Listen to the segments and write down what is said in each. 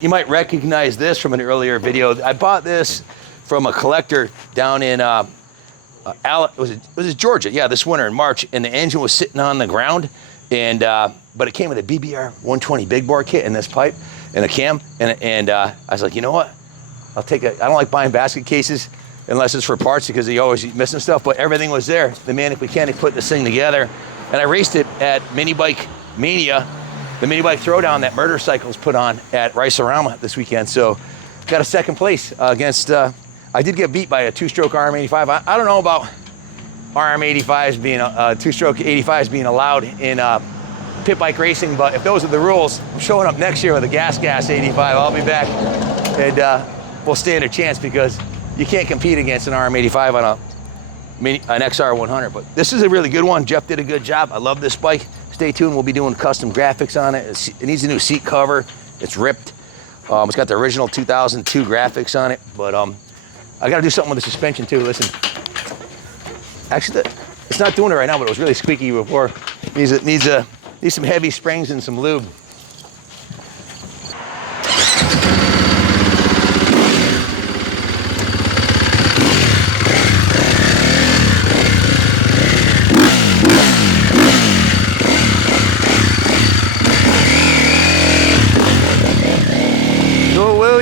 You might recognize this from an earlier video. I bought this from a collector down in was it Georgia? Yeah, this winter in March, and the engine was sitting on the ground, and but it came with a BBR 120 big bore kit in this pipe and a cam, and I was like, you know what? I'll take I don't like buying basket cases unless it's for parts because you always missing stuff, but everything was there. The mechanic put this thing together, and I raced it at Mini Bike Mania, the Mini Bike Throwdown that Murder Cycles put on at Rice-A-Rama this weekend. So got a second place against, I did get beat by a two-stroke RM85. I don't know about RM85s being, two-stroke 85s being allowed in pit bike racing, but if those are the rules, I'm showing up next year with a gas 85. I'll be back, and we'll stand a chance because you can't compete against an RM85 on an XR100. But this is a really good one. Jeff did a good job. I love this bike. Stay tuned, we'll be doing custom graphics on it. It needs a new seat cover. It's ripped. It's got the original 2002 graphics on it, but I gotta do something with the suspension too, listen. Actually, it's not doing it right now, but it was really squeaky before. Needs some heavy springs and some lube.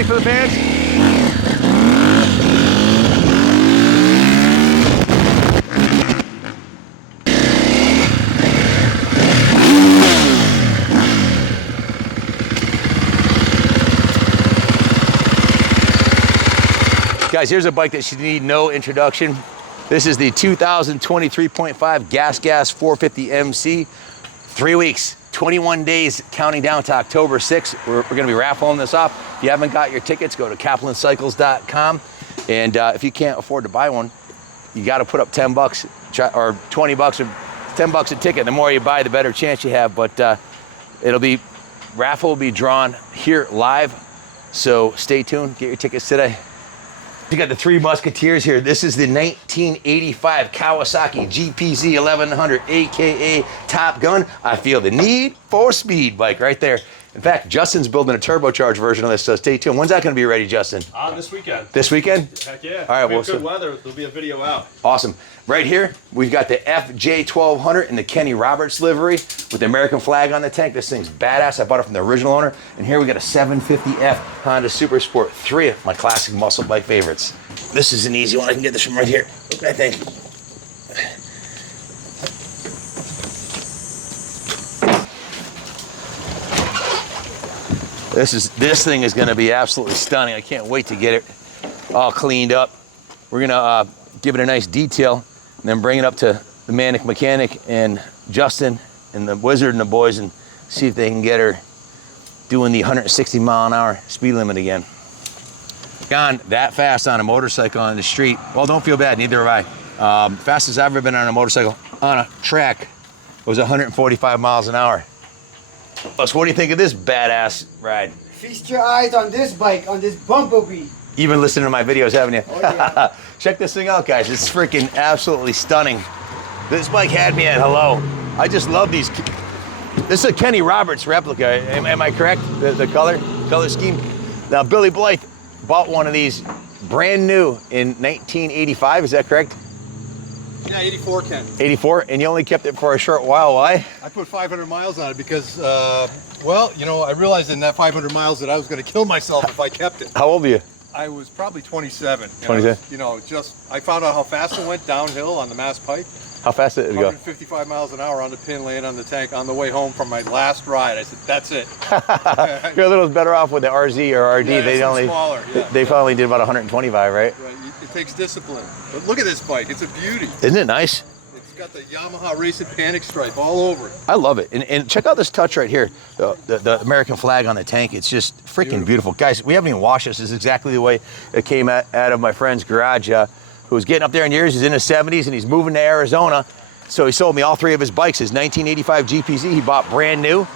For the fans. Guys, here's a bike that should need no introduction. This is the 2023.5 Gas 450 MC. 3 weeks. 21 days counting down to October 6th. We're going to be raffling this off. If you haven't got your tickets, go to KaplanCycles.com. And if you can't afford to buy one, you got to put up 10 bucks or 20 bucks or 10 bucks a ticket. The more you buy, the better chance you have. But raffle will be drawn here live. So stay tuned. Get your tickets today. You got the Three Musketeers here. This is the 1985 Kawasaki GPZ 1100, AKA Top Gun. I feel the need for speed bike right there. In fact, Justin's building a turbocharged version of this, so stay tuned. When's that going to be ready, Justin? This weekend. This weekend? Heck yeah. All right, well, good weather. There'll be a video out. Awesome. Right here, we've got the FJ1200 in the Kenny Roberts livery with the American flag on the tank. This thing's badass. I bought it from the original owner. And here we got a 750F Honda Super Sport, 3 of my classic muscle bike favorites. This is an easy one. I can get this from right here, I think. This thing is going to be absolutely stunning. I can't wait to get it all cleaned up. We're going to give it a nice detail and then bring it up to the Manic Mechanic and Justin and the Wizard and the boys and see if they can get her doing the 160 mile an hour speed limit again. Gone that fast on a motorcycle on the street. Well, don't feel bad, neither have I. Fastest I've ever been on a motorcycle on a track was 145 miles an hour. So what do you think of this badass ride? Feast your eyes on this bike, on this Bumblebee. You've been listening to my videos, haven't you? Oh, yeah. Check this thing out, guys. It's freaking absolutely stunning. This bike had me at hello. I just love these. This is a Kenny Roberts replica. Am I correct? The color scheme. Now, Billy Blythe bought one of these brand new in 1985. Is that correct? Yeah, 84, Ken. 84, and you only kept it for a short while. Why? I put 500 miles on it because, well, you know, I realized in that 500 miles that I was going to kill myself if I kept it. How old were you? I was probably 27. 27? You know, I found out how fast it went downhill on the Mass Pike. How fast did it go? 155 miles an hour on the pin, laying on the tank on the way home from my last ride. I said, that's it. You're a little better off with the RZ or RD. Yeah, smaller. Yeah. They finally did about 125, right? It takes discipline. But look at this bike. It's a beauty. Isn't it nice? It's got the Yamaha Racing Panic stripe all over it. I love it. And check out this touch right here. The American flag on the tank. It's just freaking beautiful. Guys, we haven't even washed this. This is exactly the way it came out of my friend's garage. Who's getting up there in years. He's in his 70s and he's moving to Arizona. So he sold me all 3 of his bikes. His 1985 GPZ he bought brand new.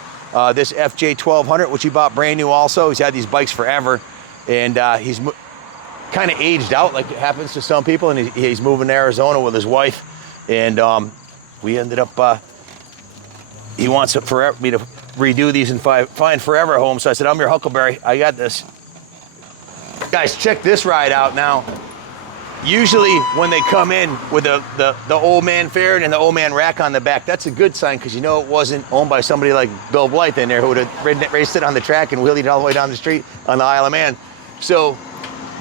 This FJ1200, which he bought brand new also. He's had these bikes forever. And he's kind of aged out like it happens to some people. And he's moving to Arizona with his wife. And we ended up, he wants me to redo these and find forever homes. So I said, I'm your Huckleberry. I got this. Guys, check this ride out now. Usually when they come in with the old man faired and the old man rack on the back, that's a good sign because you know it wasn't owned by somebody like Bill Blythe in there who would have raced it on the track and wheelied it all the way down the street on the Isle of Man. So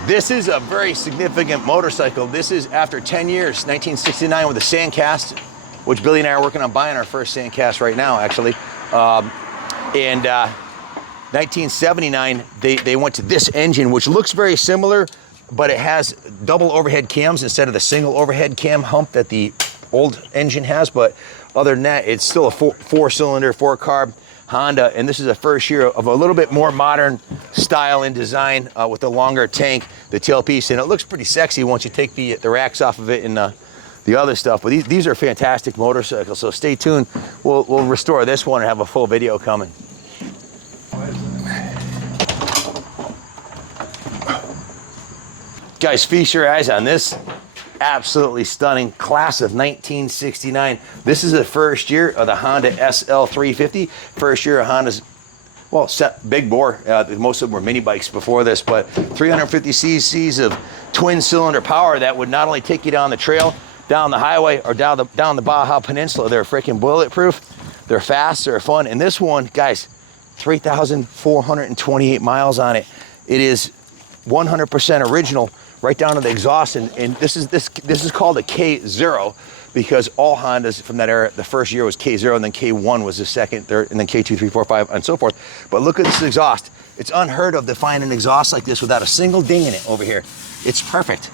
this is a very significant motorcycle. This is after 10 years, 1969 with a Sandcast, which Billy and I are working on buying our first Sandcast right now, actually. 1979, they went to this engine, which looks very similar, but it has double overhead cams instead of the single overhead cam hump that the old engine has. But other than that, it's still a four-cylinder, four-carb Honda, and this is the first year of a little bit more modern style and design with the longer tank, the tailpiece, and it looks pretty sexy once you take the racks off of it and the other stuff. But these are fantastic motorcycles, so stay tuned. We'll restore this one and have a full video coming. Guys, feast your eyes on this absolutely stunning class of 1969. This is the first year of the Honda SL350. First year of Honda's, well, big bore. Most of them were mini bikes before this, but 350 cc's of twin cylinder power that would not only take you down the trail, down the highway, or down the Baja Peninsula. They're freaking bulletproof. They're fast, they're fun. And this one, guys, 3,428 miles on it. It is 100% original, right down to the exhaust, and this is called a K0 because all Hondas from that era, the first year was K0, and then K1 was the second, third, and then K2, 3, 4, 5, and so forth. But look at this exhaust. It's unheard of to find an exhaust like this without a single ding in it over here. It's perfect.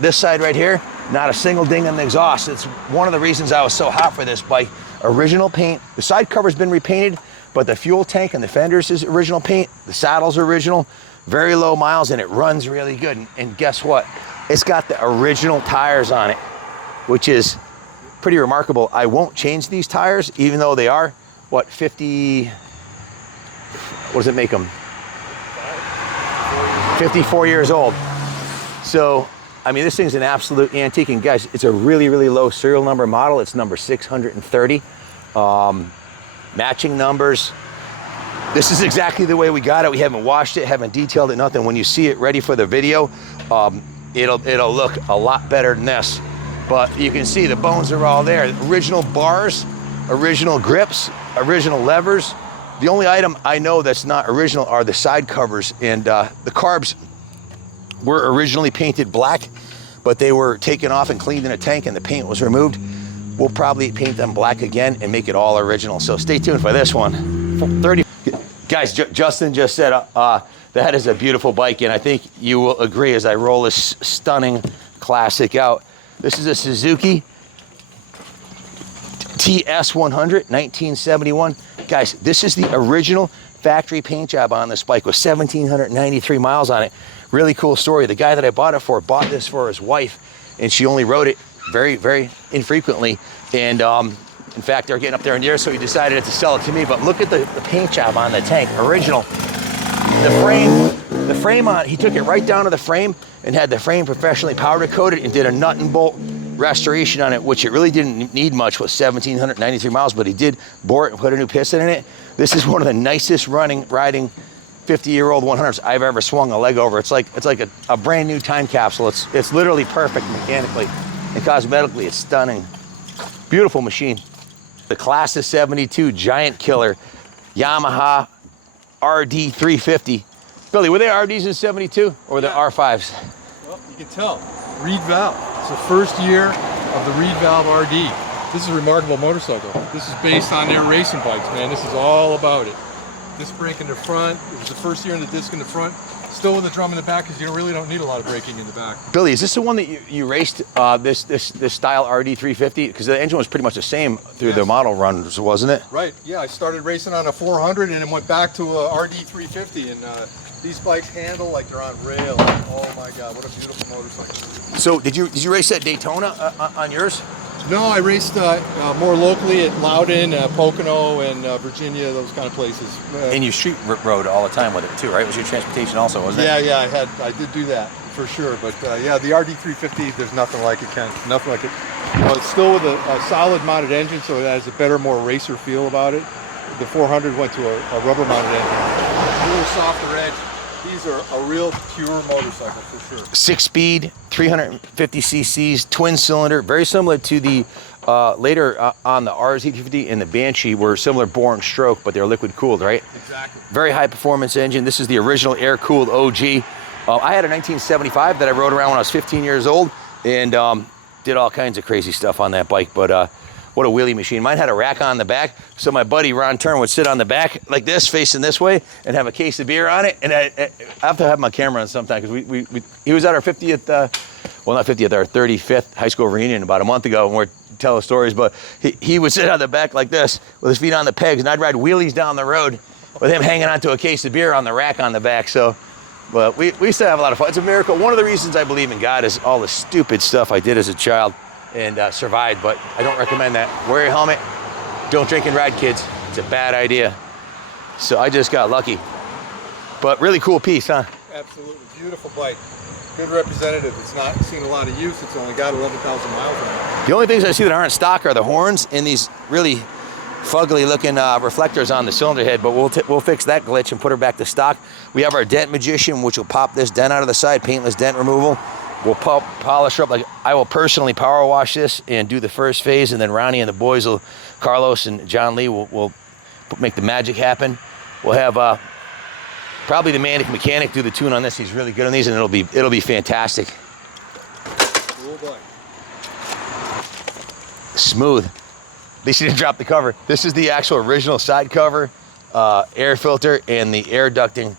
This side right here, not a single ding in the exhaust. It's one of the reasons I was so hot for this bike. Original paint. The side cover's been repainted, but the fuel tank and the fenders is original paint. The saddle's original. Very low miles, and it runs really good. And guess what? It's got the original tires on it, which is pretty remarkable. I won't change these tires, even though they are, what, 50, what does it make them? 54 years old. So, I mean, this thing's an absolute antique. And guys, it's a really, really low serial number model. It's number 630. Matching numbers. This is exactly the way we got it. We haven't washed it, haven't detailed it, nothing. When you see it ready for the video, it'll look a lot better than this. But you can see the bones are all there. Original bars, original grips, original levers. The only item I know that's not original are the side covers, and the carbs were originally painted black, but they were taken off and cleaned in a tank and the paint was removed. We'll probably paint them black again and make it all original. So stay tuned for this one. 30. Guys, Justin just said that is a beautiful bike, and I think you will agree as I roll this stunning classic out. This is a Suzuki TS100, 1971. Guys, this is the original factory paint job on this bike with 1,793 miles on it. Really cool story. The guy that I bought it for bought this for his wife, and she only rode it very, very infrequently. And in fact, they're getting up there in years, so he decided to sell it to me. But look at the paint job on the tank, original. The frame on, he took it right down to the frame and had the frame professionally powder coated and did a nut and bolt restoration on it, which it really didn't need much with 1,793 miles, but he did bore it and put a new piston in it. This is one of the nicest riding 50-year-old 100s I've ever swung a leg over. It's like a brand new time capsule. It's literally perfect mechanically, and cosmetically it's stunning. Beautiful machine. The class of 72 giant killer Yamaha RD350. Billy, were they RDs in 72 or were they R5s? Well, you can tell. Reed valve. It's the first year of the Reed valve RD. This is a remarkable motorcycle. This is based on their racing bikes, man. This is all about it. Disc brake in the front. It was the first year in the disc in the front. Still with the drum in the back because you really don't need a lot of braking in the back. Billy, is this the one that you raced, this style RD350? Because the engine was pretty much the same through the model runs, wasn't it? Right, yeah. I started racing on a 400 and then went back to a RD350, and these bikes handle like they're on rail. Oh my God, what a beautiful motorcycle. So did you race at Daytona on yours? No, I raced more locally at Loudon, Pocono, and Virginia, those kind of places. And you street rode all the time with it too, right? Was your transportation also, wasn't it? Yeah, I did do that for sure. But yeah, the RD350, there's nothing like it, Ken. Nothing like it. It's still with a solid mounted engine, so it has a better, more racer feel about it. the 400 went to a rubber mounted engine. A little softer edge. These are a real pure motorcycle for sure. 6-speed, 350 cc's, twin cylinder, very similar to the later on the RZ250 and the Banshee were similar bore and stroke, but they're liquid cooled, right? Exactly. Very high performance engine. This is the original air cooled OG. I had a 1975 that I rode around when I was 15 years old and did all kinds of crazy stuff on that bike, but what a wheelie machine. Mine had a rack on the back, so my buddy Ron Turn would sit on the back like this, facing this way, and have a case of beer on it. And I have to have my camera on sometime because he was at our 50th, well not 50th, our 35th high school reunion about a month ago, and we're telling stories. But he would sit on the back like this with his feet on the pegs, and I'd ride wheelies down the road with him hanging onto a case of beer on the rack on the back. So, but we used to have a lot of fun. It's a miracle. One of the reasons I believe in God is all the stupid stuff I did as a child and survived, but I don't recommend that. Wear your helmet, don't drink and ride, kids. It's a bad idea. So I just got lucky. But really cool piece, huh? Absolutely, beautiful bike. Good representative. It's not seen a lot of use. It's only got 11,000 miles on it. The only things I see that aren't stock are the horns and these really fugly looking reflectors on the cylinder head, but we'll fix that glitch and put her back to stock. We have our dent magician, which will pop this dent out of the side, paintless dent removal. We'll polish her up. Like I will personally power wash this and do the first phase, and then Ronnie and the boys will, Carlos and John Lee will make the magic happen. We'll have probably the Manic mechanic do the tune on this. He's really good on these, and it'll be fantastic. Cool bike. Smooth. At least you didn't drop the cover. This is the actual original side cover, air filter, and the air ducting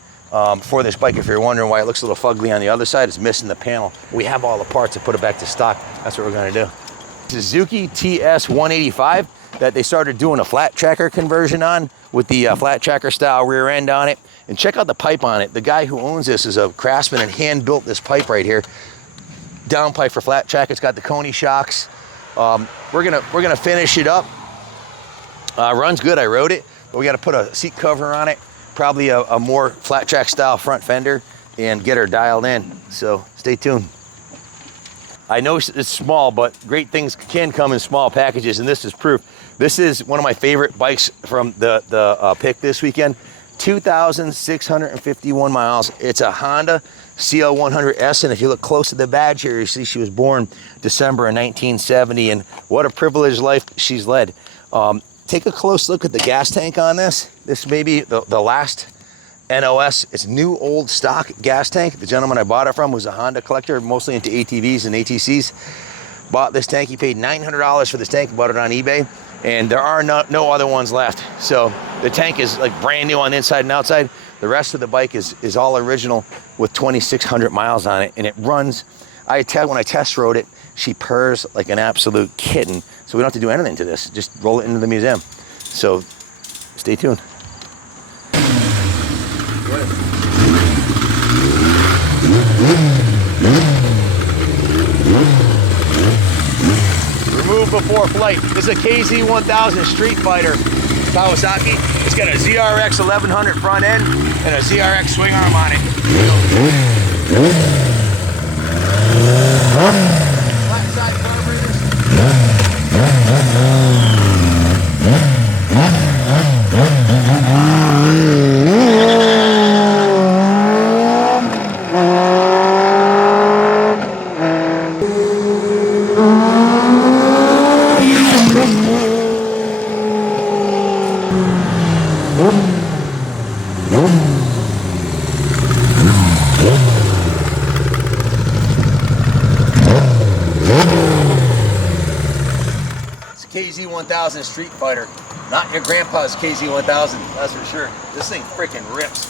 for this bike. If you're wondering why it looks a little fugly on the other side, it's missing the panel. We have all the parts to put it back to stock. That's what we're gonna do. Suzuki TS185 that they started doing a flat tracker conversion on with the flat tracker style rear end on it. And check out the pipe on it. The guy who owns this is a craftsman and hand built this pipe right here. Down pipe for flat track. It's got the Coney shocks. We're gonna finish it up. Runs good, I rode it, but we gotta put a seat cover on it, probably a more flat track style front fender, and get her dialed in. So stay tuned. I know it's small, but great things can come in small packages, and this is proof. This is one of my favorite bikes from the pick this weekend. 2,651 miles. It's a Honda CL100S, and if you look close at the badge here, you see she was born December of 1970, and what a privileged life she's led. Take a close look at the gas tank on this. This may be the last NOS. It's new old stock gas tank. The gentleman I bought it from was a Honda collector, mostly into ATVs and ATCs. Bought this tank. He paid $900 for this tank, bought it on eBay, and there are no other ones left. So the tank is like brand new on the inside and outside. The rest of the bike is all original with 2,600 miles on it, and it runs. When I test rode it, she purrs like an absolute kitten. So we don't have to do anything to this. Just roll it into the museum. So stay tuned. Remove before flight. This is a KZ1000 Street Fighter Kawasaki. It's got a ZRX 1100 front end and a ZRX swing arm on it. Flat side carburetors. KZ1000 Street Fighter, not your grandpa's KZ1000, that's for sure. This thing freaking rips.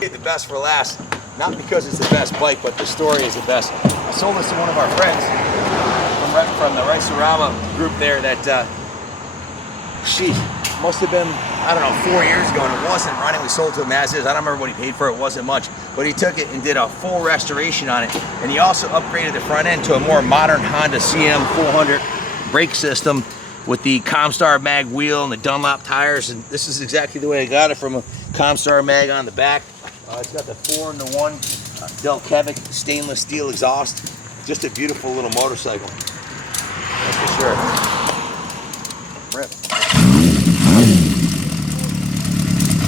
The best for last, not because it's the best bike, but the story is the best. I sold this to one of our friends from the Rice-A-Rama group there that she must have been, I don't know, 4 years ago, and it wasn't running. We sold to him as is. I don't remember what he paid for it. It wasn't much, but he took it and did a full restoration on it, and he also upgraded the front end to a more modern Honda CM400 brake system with the Comstar mag wheel and the Dunlop tires, and this is exactly the way I got it, from a Comstar mag on the back. It's got the 4-in-1 Delkevic stainless steel exhaust. Just a beautiful little motorcycle. That's for sure. Rip.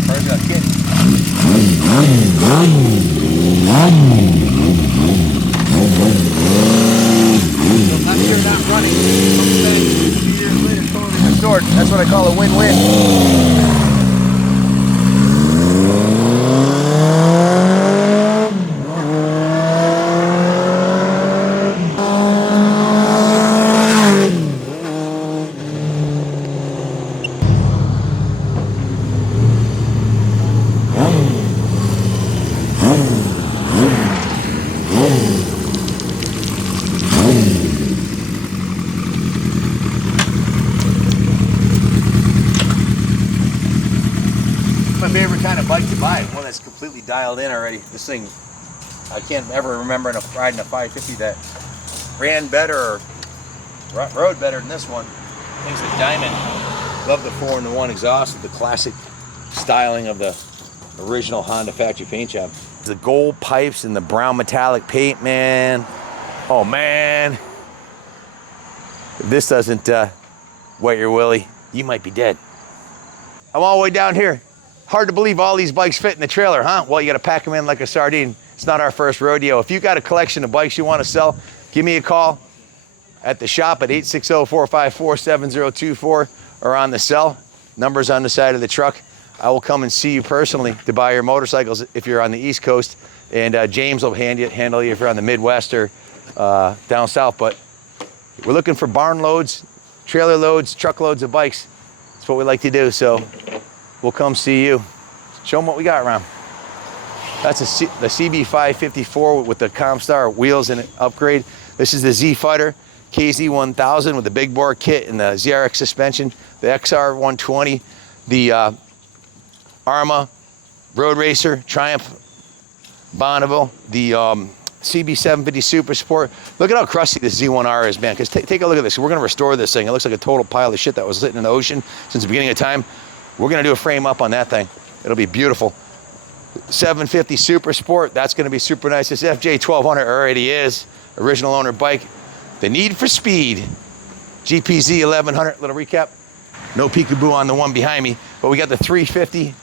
Car's got kids. I'm sure not running. Years later, totally restored. That's what I call a win-win. My favorite kind of bike to buy, one that's completely dialed in already. This thing, I can't ever remember riding a 550 that ran better or rode better than this one. Thing's a diamond. Love the 4-in-1 exhaust with the classic styling of the original Honda factory paint job. The gold pipes and the brown metallic paint, man. Oh man. If this doesn't wet your willy, you might be dead. I'm all the way down here. Hard to believe all these bikes fit in the trailer, huh? Well, you gotta pack them in like a sardine. It's not our first rodeo. If you got a collection of bikes you wanna sell, give me a call at the shop at 860-454-7024 or on the cell. Numbers on the side of the truck. I will come and see you personally to buy your motorcycles if you're on the East Coast, and James will handle you if you're on the Midwest or down south. But we're looking for barn loads, trailer loads, truckloads of bikes. That's what we like to do, so we'll come see you. Show them what we got around. That's the CB554 with the Comstar wheels and upgrade. This is the Z-Fighter KZ1000 with the big bore kit and the ZRX suspension, the XR120, the Arma Road Racer, Triumph Bonneville, the CB750 Super Sport. Look at how crusty this Z1R is, man, because take a look at this. We're gonna restore this thing. It looks like a total pile of shit that was sitting in the ocean since the beginning of time. We're gonna do a frame up on that thing. It'll be beautiful. 750 Super Sport, that's gonna be super nice. This FJ1200 already is, original owner bike. The Need for Speed, GPZ 1100, little recap. No peekaboo on the one behind me, but we got the 350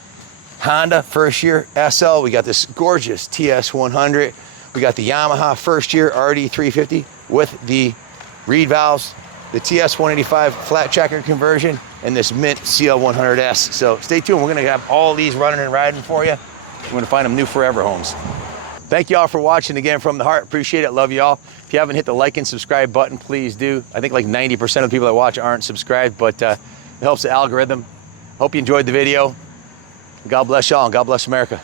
Honda first year SL. We got this gorgeous TS100. We got the Yamaha first year RD350 with the reed valves, the TS185 flat tracker conversion, and this mint CL100S. So stay tuned. We're gonna have all these running and riding for you. We're gonna find them new forever homes. Thank you all for watching again from the heart. Appreciate it. Love you all. If you haven't hit the like and subscribe button, please do. I think like 90% of the people that watch aren't subscribed, but it helps the algorithm. Hope you enjoyed the video. God bless y'all and God bless America.